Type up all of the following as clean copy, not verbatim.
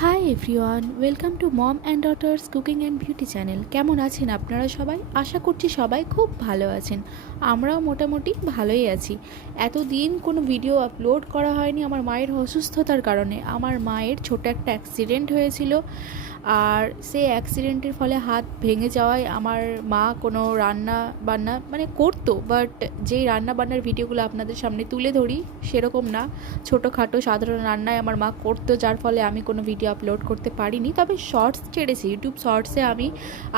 High everyone, welcome to mom and daughters cooking and beauty channel. কেমন আছেন আপনারা সবাই? আশা করছি সবাই খুব ভালো আছেন। আমরাও মোটামুটি ভালোই আছি। এতদিন কোনো ভিডিও আপলোড করা হয়নি আমার মায়ের অসুস্থতার কারণে। আমার মায়ের ছোট একটা অ্যাক্সিডেন্ট হয়েছিল, আর সেই অ্যাক্সিডেন্টের ফলে হাত ভেঙে যাওয়ায় আমার মা কোনো রান্না বান্না করতো, বাট যেই রান্না বান্নার ভিডিওগুলো আপনাদের সামনে তুলে ধরি সেরকম না, ছোটোখাটো সাধারণ রান্নায় আমার মা করতো, যার ফলে আমি কোনো ভিডিও আপলোড করতে পারিনি। তবে শর্টস ছেড়েছি, ইউটিউব শর্টসে আমি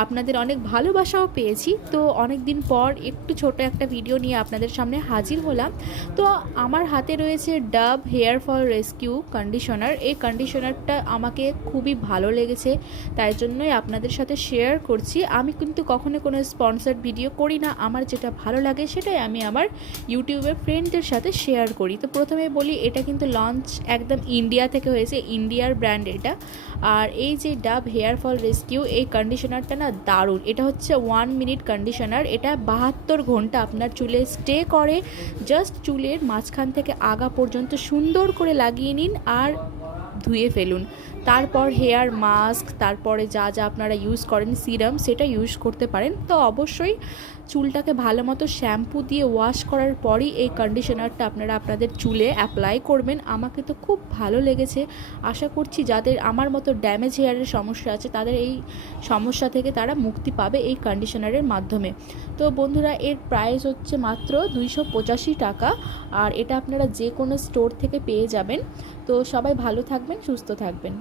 আপনাদের অনেক ভালোবাসাও পেয়েছি। তো অনেক দিন পর একটু ছোট একটা ভিডিও নিয়ে আপনাদের সামনে হাজির হলাম। তো আমার হাতে রয়েছে Dove hair fall rescue conditioner. এই কন্ডিশনারটা আমাকে খুবই ভালো লেগেছে, তাই জন্যই আপনাদের সাথে শেয়ার করছি। আমি কিন্তু কখনো কোনো স্পন্সার্ড ভিডিও করি না, আমার যেটা ভালো লাগে সেটাই আমি আমার ইউটিউবের ফ্রেন্ডদের সাথে শেয়ার করি। তো প্রথমে বলি, এটা কিন্তু লঞ্চ একদম ইন্ডিয়া থেকে হয়েছে, ইন্ডিয়ার ব্র্যান্ড এটা। আর এই যে ডাভ হেয়ার ফল রেস্কিউ এই কন্ডিশনারটা না দারুণ। এটা হচ্ছে 1 মিনিট কন্ডিশনার। এটা 72 ঘন্টা আপনার চুলে স্টে করে। জাস্ট চুলের মাঝখান থেকে আগা পর্যন্ত সুন্দর করে লাগিয়ে নিন আর ধুয়ে ফেলুন। তারপর হেয়ার মাস্ক, তারপরে যা যা আপনারা ইউজ করেন সিরাম, সেটা ইউজ করতে পারেন। তো অবশ্যই চুলটাকে ভালো মতো শ্যাম্পু দিয়ে ওয়াশ করার পরই এই কন্ডিশনারটা আপনারা আপনাদের চুলে অ্যাপ্লাই করবেন। আমাকে তো খুব ভালো লেগেছে। আশা করছি যাদের আমার মতো ড্যামেজ হেয়ারের সমস্যা আছে তাদের এই সমস্যা থেকে তারা মুক্তি পাবে এই কন্ডিশনারের মাধ্যমে। তো বন্ধুরা, এর প্রাইস হচ্ছে মাত্র 285 টাকা, আর এটা আপনারা যে কোনো স্টোর থেকে পেয়ে যাবেন। তো সবাই ভালো থাকবেন, সুস্থ থাকবেন।